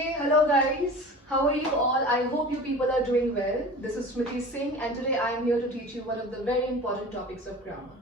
Hey, hello guys. How are you all? I hope you people are doing well. This is Smriti Singh and today I am here to teach you one of the very important topics of grammar.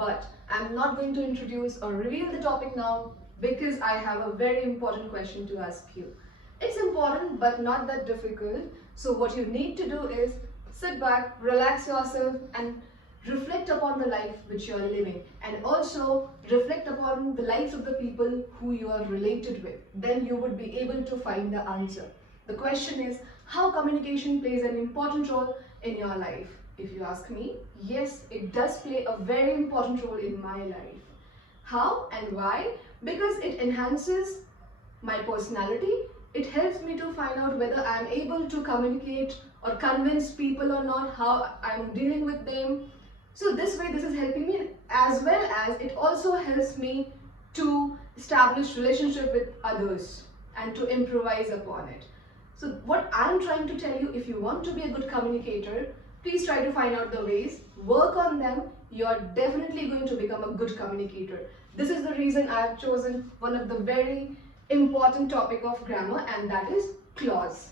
But I'm not going to introduce or reveal the topic now because I have a very important question to ask you. It's important but not that difficult. So what you need to do is sit back, relax yourself and reflect upon the life which you are living and also reflect upon the lives of the people who you are related with. Then you would be able to find the answer. The question is how communication plays an important role in your life. If you ask me, yes, it does play a very important role in my life. How and why? Because it enhances my personality. It helps me to find out whether I am able to communicate or convince people or not, how I'm dealing with them. So this way this is helping me, as well as it also helps me to establish relationship with others and to improvise upon it. So what I'm trying to tell you, if you want to be a good communicator, please try to find out the ways, work on them. You're definitely going to become a good communicator. This is the reason I have chosen one of the very important topic of grammar, and that is clause.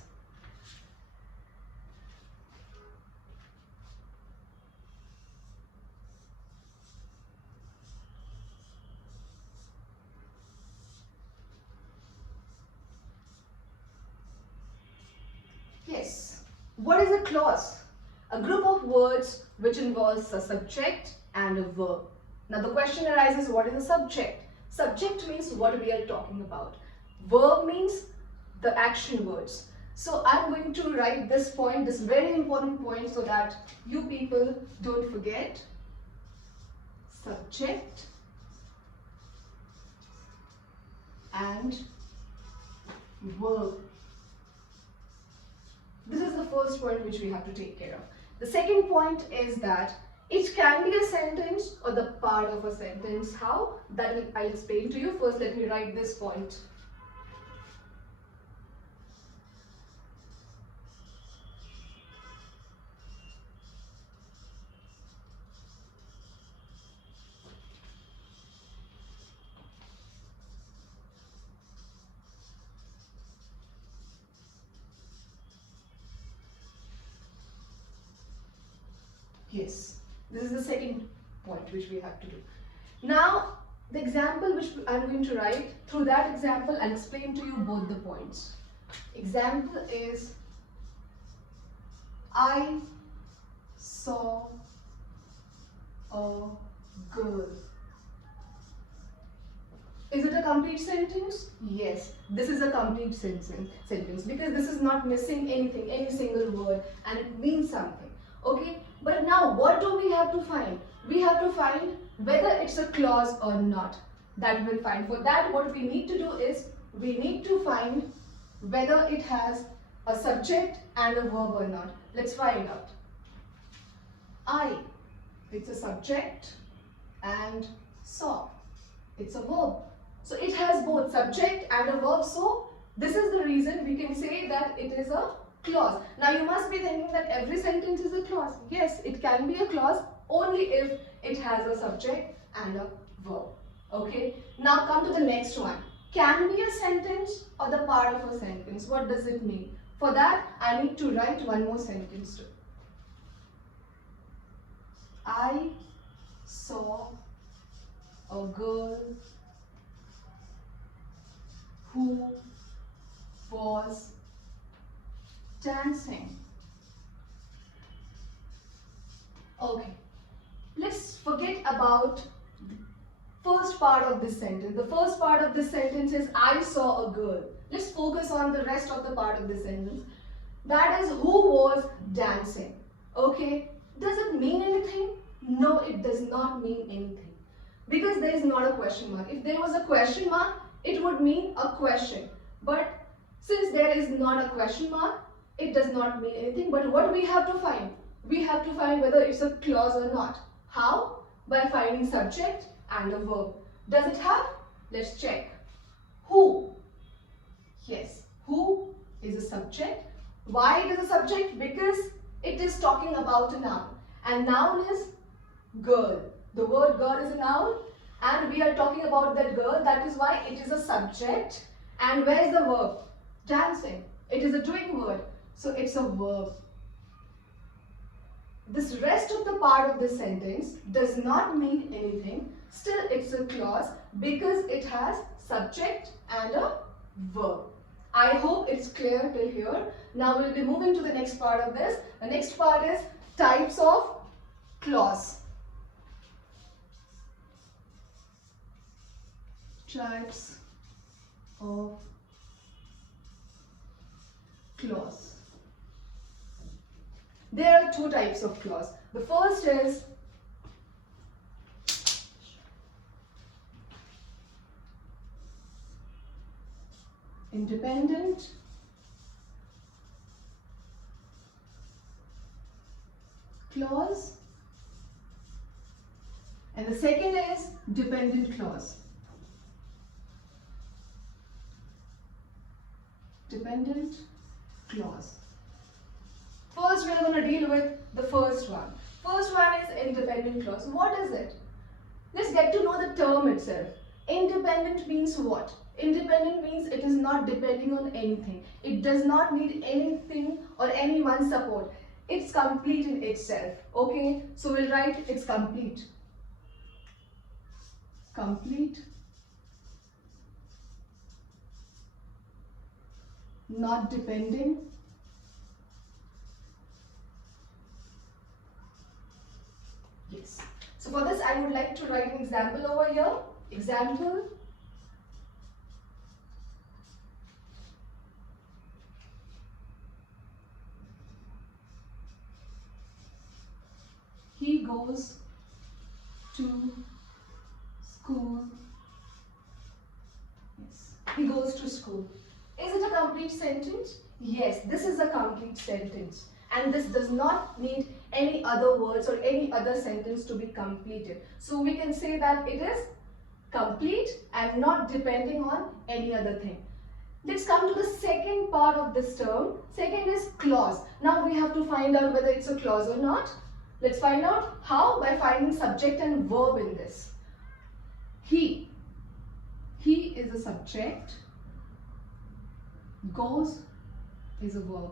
Yes. What is a clause? A group of words which involves a subject and a verb. Now the question arises, what is a subject? Subject means what we are talking about. Verb means the action words. So I'm going to write this point, this very important point, so that you people don't forget. Subject and verb. This is the first point which we have to take care of. The second point is that it can be a sentence or the part of a sentence. How? That I'll explain to you. First, let me write this point. Yes, this is the second point which we have to do. Now, the example which I'm going to write, through that example, I'll explain to you both the points. Example is, I saw a girl. Is it a complete sentence? Yes, this is a complete sentence because this is not missing anything, any single word, and it means something. Okay, but now what do we have to find? We have to find whether it's a clause or not. That we'll find. For that, what we need to do is we need to find whether it has a subject and a verb or not. Let's find out. I, it's a subject, and saw, it's a verb. So it has both subject and a verb. So this is the reason we can say that it is a clause. Now you must be thinking that every sentence is a clause. Yes, it can be a clause only if it has a subject and a verb. Okay. Now come to the next one. Can be a sentence or the part of a sentence. What does it mean? For that, I need to write one more sentence too. I saw a girl who was dancing. Okay, let's forget about the first part of this sentence. The first part of this sentence is I saw a girl. Let's focus on the rest of the part of this sentence. That is who was dancing. Okay, does it mean anything? No, it does not mean anything because there is not a question mark. If there was a question mark, it would mean a question. But since there is not a question mark, it does not mean anything. But what we have to find? We have to find whether it's a clause or not. How? By finding subject and a verb. Does it have? Let's check. Who? Yes, who is a subject. Why it is a subject? Because it is talking about a noun. And noun is girl. The word girl is a noun. And we are talking about that girl. That is why it is a subject. And where is the verb? dancing. It is a doing word, so it's a verb. This rest of the part of the sentence does not mean anything. Still, it's a clause because it has subject and a verb. I hope it's clear till here. Now we'll be moving to the next part of this. The next part is types of clause. Types of clause. There are two types of clause. The first is independent clause, and the second is dependent clause. Dependent clause. First, we are going to deal with the first one. First one is independent clause. What is it? Let's get to know the term itself. Independent means what? Independent means it is not depending on anything. It does not need anything or anyone's support. It's complete in itself. Okay? So we'll write it's complete. Complete. Not depending. Yes. So for this, I would like to write an example over here. Example. He goes to school. Yes. He goes to school. Is it a complete sentence? Yes, this is a complete sentence. And this does not need any other words or any other sentence to be completed. So we can say that it is complete and not depending on any other thing. Let's come to the second part of this term. Second is clause. Now we have to find out whether it's a clause or not. Let's find out how, by finding subject and verb in this. He is a subject. Goes is a verb.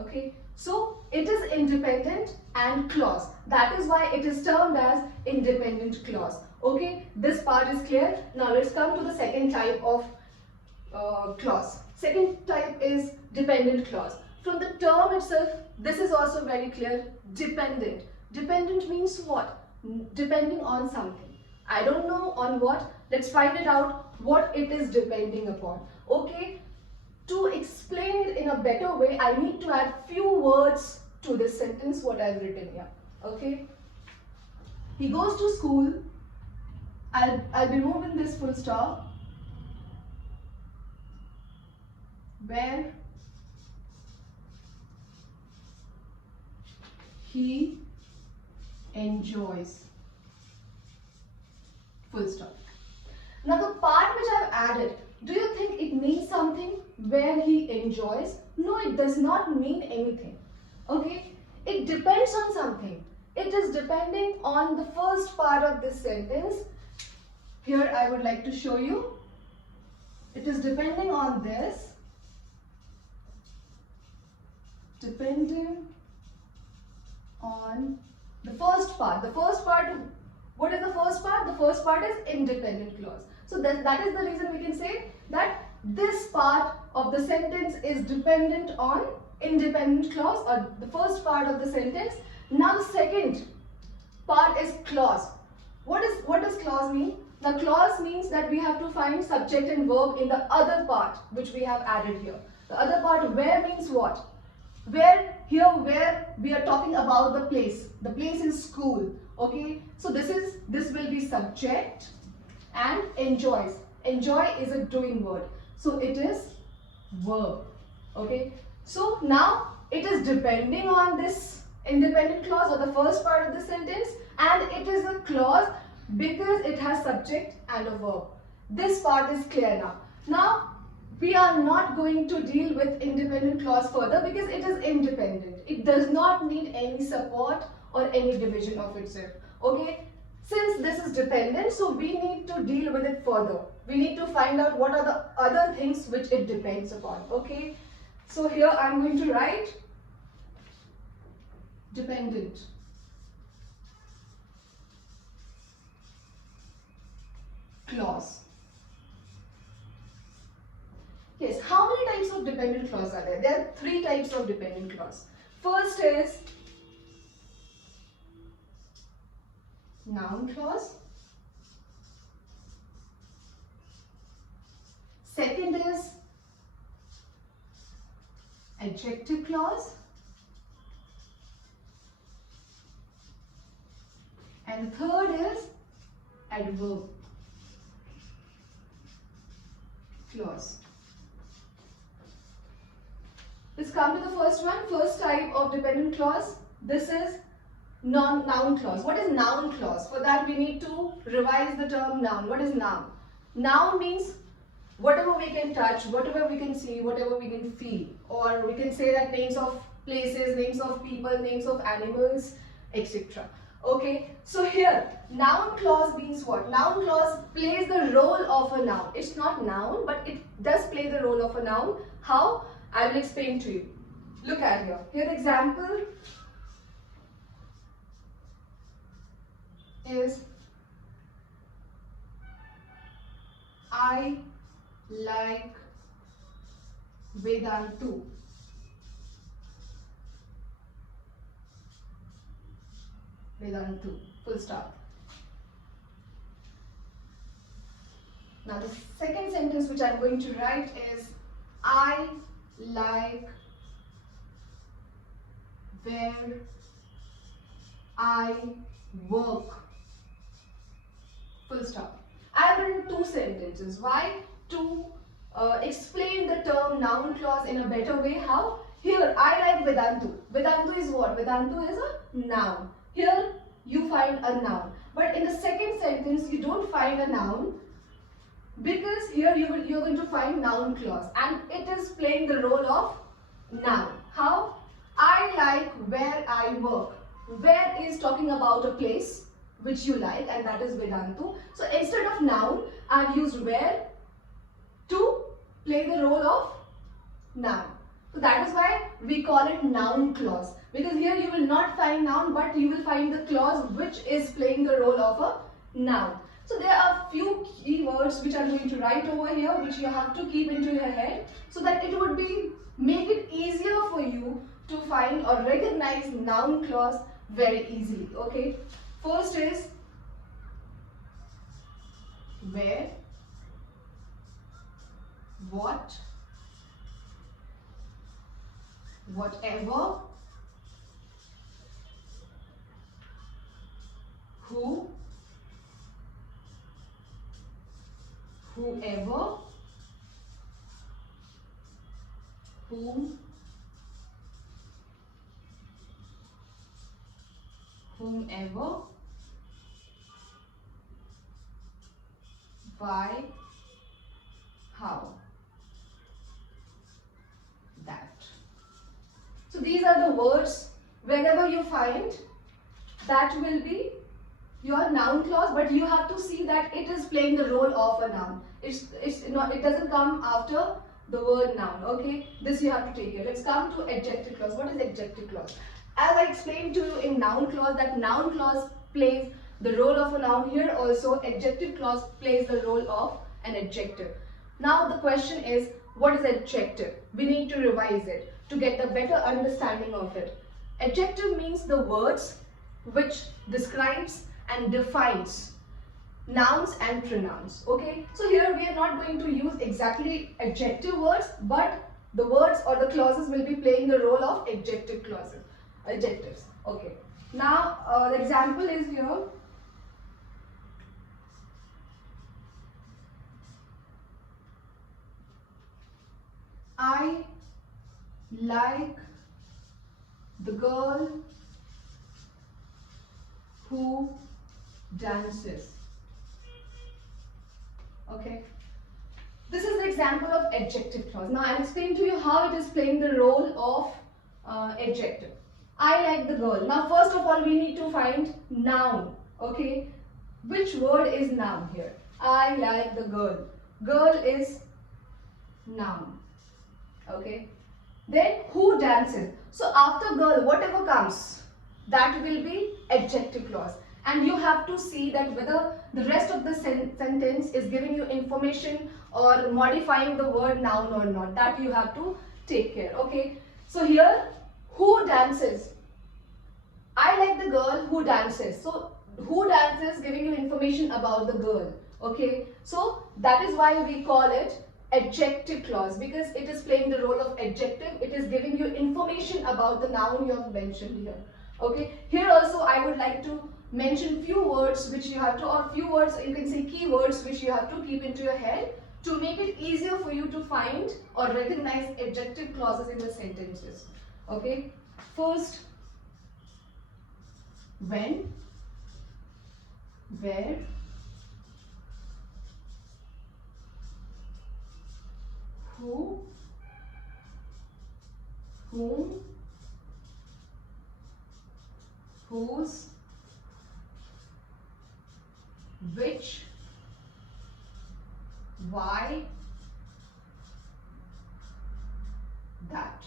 Okay, so it is independent and clause. That is why it is termed as independent clause. Okay, this part is clear. Now let's come to the second type of clause. Second type is dependent clause. From the term itself, this is also very clear. Dependent. Dependent means what? Depending on something. I don't know on what. Let's find it out what it is depending upon. Okay, to explain it in a better way, I need to add few words to this sentence what I've written here. Okay, he goes to school. I'll be removing this full stop. Where he enjoys. Full stop. Now the part which I've added, do you think it means something? Where he enjoys? No, it does not mean anything. Okay, it depends on something. It is depending on the first part of this sentence. Here I would like to show you. It is depending on this. Depending on the first part. The first part, what is the first part? The first part is independent clause. So that is the reason we can say that this part of the sentence is dependent on independent clause, or the first part of the sentence. Now the second part is clause. What does clause mean? The clause means that we have to find subject and verb in the other part which we have added here. The other part, where, means what? Where, here where we are talking about the place. The place is school. Okay, so this will be subject, and enjoys. Enjoy is a doing word, so it is verb. Okay, so now it is depending on this independent clause or the first part of the sentence, and it is a clause because it has subject and a verb. This part is clear now. Now we are not going to deal with independent clause further because it is independent. It does not need any support or any division of itself. Okay, Since this is dependent, so we need to deal with it further. We need to find out what are the other things which it depends upon. Okay, so here I'm going to write dependent clause. Yes, how many types of dependent clause are there? There are three types of dependent clause. First is noun clause. Second is adjective clause. And third is adverb clause. Let's come to the first one. First type of dependent clause. This is noun clause. What is noun clause? For that we need to revise the term noun. What is noun? Noun means whatever we can touch, whatever we can see, whatever we can feel. Or we can say that names of places, names of people, names of animals, etc. Okay, so here noun clause means what? Noun clause plays the role of a noun. It's not noun, but it does play the role of a noun. How? I will explain to you. Look at here. Here the example is I like Vedantu. Vedantu. Full stop. Now the second sentence which I am going to write is I like where I work. Full stop. I have written two sentences. Why? To explain the term noun clause in a better way. How? Here, I like Vedantu. Vedantu is what? Vedantu is a noun. Here, you find a noun. But in the second sentence, you don't find a noun, because here you're going to find noun clause, and it is playing the role of noun. How? I like where I work. Where is talking about a place which you like, and that is Vedantu. So instead of noun, I have used where to play the role of noun. So that is why we call it noun clause, because here you will not find noun, but you will find the clause which is playing the role of a noun. So there are few keywords which I'm going to write over here, which you have to keep into your head, so that it would make it easier for you to find or recognize noun clause very easily. Okay. First is where, what, whatever, who, whoever, whom, whomever, why, how, that. So these are the words. Whenever you find, that will be your noun clause, but you have to see that it is playing the role of a noun. It doesn't come after the word noun. Okay, this you have to take care. Let's come to adjective clause. What is adjective clause? As I explained to you in noun clause, that noun clause plays the role of a noun. Here also adjective clause plays the role of an adjective. Now the question is, what is adjective? We need to revise it to get a better understanding of it. Adjective means the words which describes and defines nouns and pronouns. Okay, so here we are not going to use exactly adjective words, but the words or the clauses will be playing the role of adjective clauses, adjectives. Okay, now the example is here. I like the girl who dances. Okay, this is the example of adjective clause. Now I'll explain to you how it is playing the role of adjective. I like the girl. Now first of all we need to find noun. Okay, Which word is noun here? I like the girl. Girl is noun. Okay. Then who dances? So after girl, whatever comes, that will be adjective clause. And you have to see that whether the rest of the sentence is giving you information or modifying the word noun or not. That you have to take care. Okay. So here, who dances? I like the girl who dances. So who dances giving you information about the girl. Okay. So that is why we call it adjective clause, because it is playing the role of adjective. It is giving you information about the noun you have mentioned here. Okay. Here also I would like to mention few words which you have to, or few words, you can say keywords, which you have to keep into your head to make it easier for you to find or recognize adjective clauses in the sentences. Okay. First, when, where, who, whom, whose, which, why, that.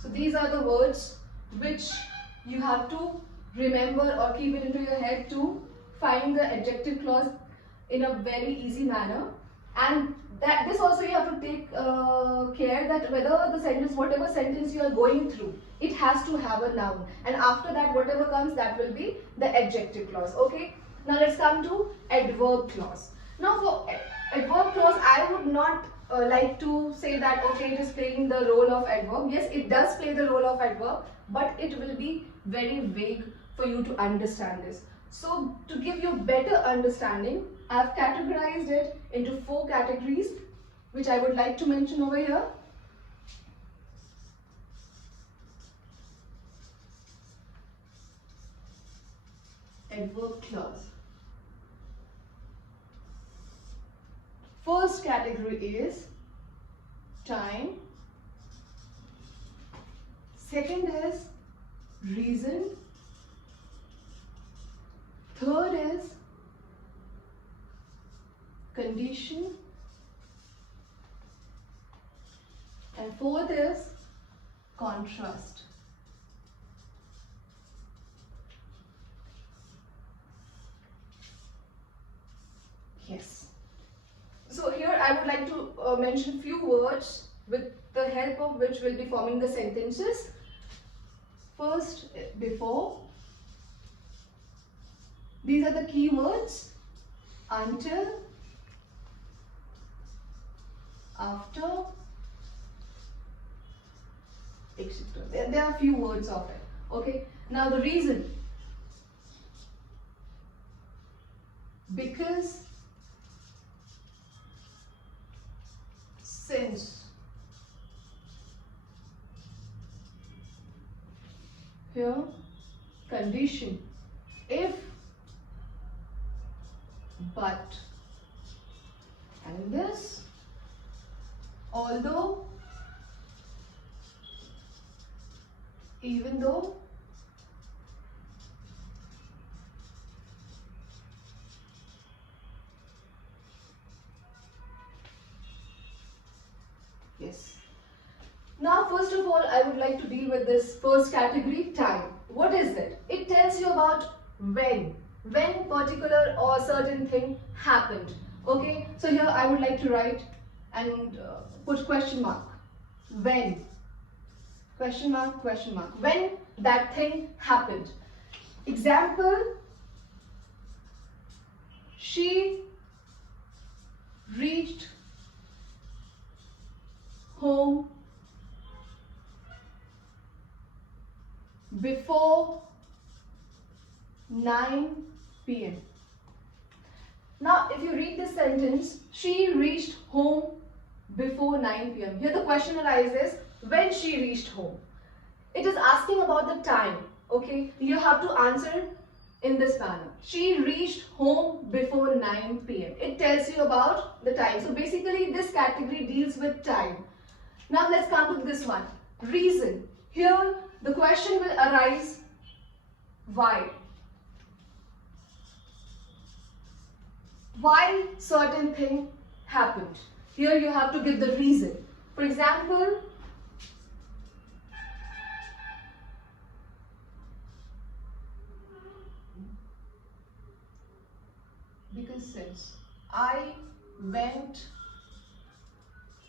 So these are the words which you have to remember or keep it into your head to find the adjective clause in a very easy manner. And that this also you have to take care that whether the sentence, whatever sentence you are going through, it has to have a noun, and after that whatever comes, that will be the adjective clause. Okay. Now let's come to adverb clause. Now for adverb clause, I would not like to say that okay, it is playing the role of adverb. Yes, it does play the role of adverb, but it will be very vague for you to understand this. So to give you better understanding, I have categorized it into 4 categories, which I would like to mention over here. Adverb clause. First category is time. Second is reason. Third is condition. And fourth is contrast. Yes. So here I would like to mention few words with the help of which will be forming the sentences. First, before. These are the key words. Until, after, etc. There are few words of it. Okay. Now the reason. Because, since. Here, condition. If, but. And in this, although, even though, yes. Now first of all, I would like to deal with this first category, time. What is it? It tells you about when particular or certain thing happened. Okay, so here I would like to write and put question mark. When? Question mark, question mark. When that thing happened. Example, she reached home before 9 p.m. Now, if you read this sentence, she reached home before 9 p.m. Here the question arises, when she reached home. It is asking about the time. Okay, you have to answer in this manner. She reached home before 9 p.m. It tells you about the time. So basically this category deals with time. Now let's come to this one. Reason. Here the question will arise, why? why certain thing happened. Here you have to give the reason. For example, because since I went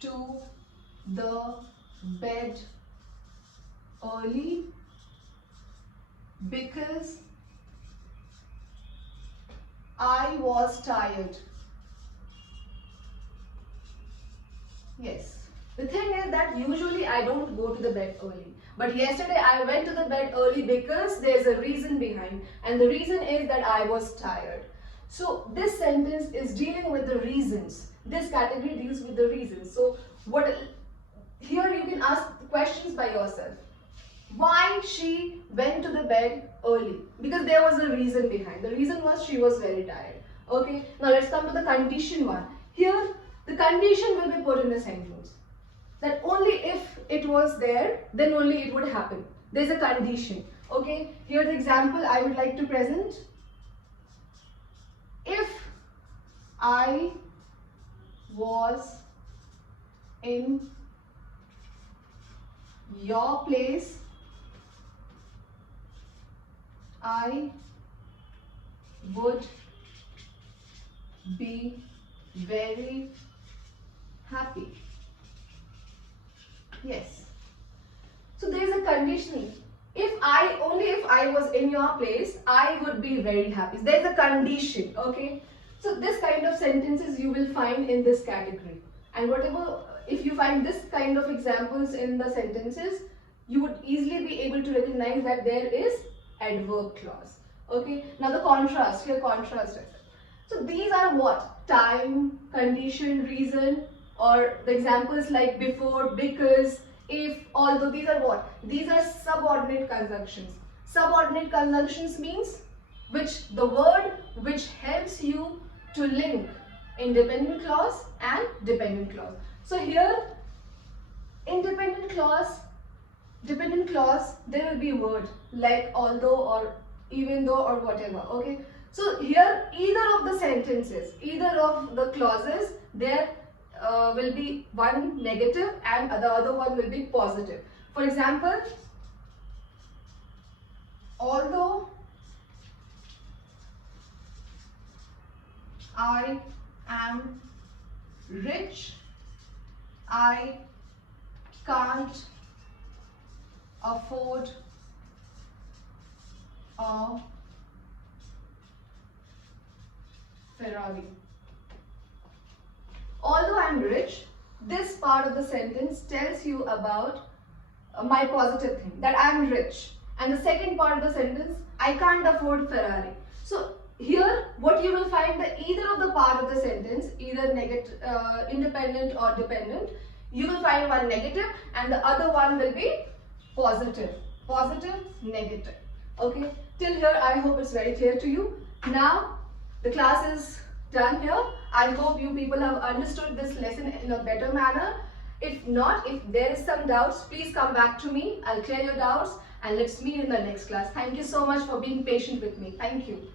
to the bed early because I was tired. Yes. The thing is that usually I don't go to the bed early. But yesterday I went to the bed early because there's a reason behind. And the reason is that I was tired. So this sentence is dealing with the reasons. This category deals with the reasons. So here you can ask questions by yourself. Why she went to the bed early? Because there was a reason behind. The reason was she was very tired. Okay. Now let's come to the condition one. Here the condition will be put in a sentence. That only if it was there, then only it would happen. There's a condition. Okay. Here the example I would like to present. If I was in your place, I would be very happy. Yes. So there is a condition. If I was in your place, I would be very happy. There is a condition. Okay. So this kind of sentences you will find in this category. And if you find this kind of examples in the sentences, you would easily be able to recognize that there is adverb clause. Okay. Now the contrast. Here contrast. So these are what? Time, condition, reason, or the examples like before, because, if, although. These are what? These are subordinate conjunctions. Subordinate conjunctions means the word which helps you to link independent clause and dependent clause. So here, independent clause, dependent clause, there will be a word like although or even though or whatever. Okay. So here, either of the sentences, either of the clauses, there will be one negative and the other one will be positive. For example, although I am rich, I can't afford a Ferrari. Although I am rich, this part of the sentence tells you about my positive thing, that I am rich. And the second part of the sentence, I can't afford Ferrari. So here, what you will find, that either of the part of the sentence, either independent or dependent, you will find one negative and the other one will be positive. Positive, negative. Okay. Till here, I hope it's very clear to you. Now, the class is done here. I hope you people have understood this lesson in a better manner. If not, if there is some doubts, please come back to me. I'll clear your doubts and let's meet in the next class. Thank you so much for being patient with me. Thank you.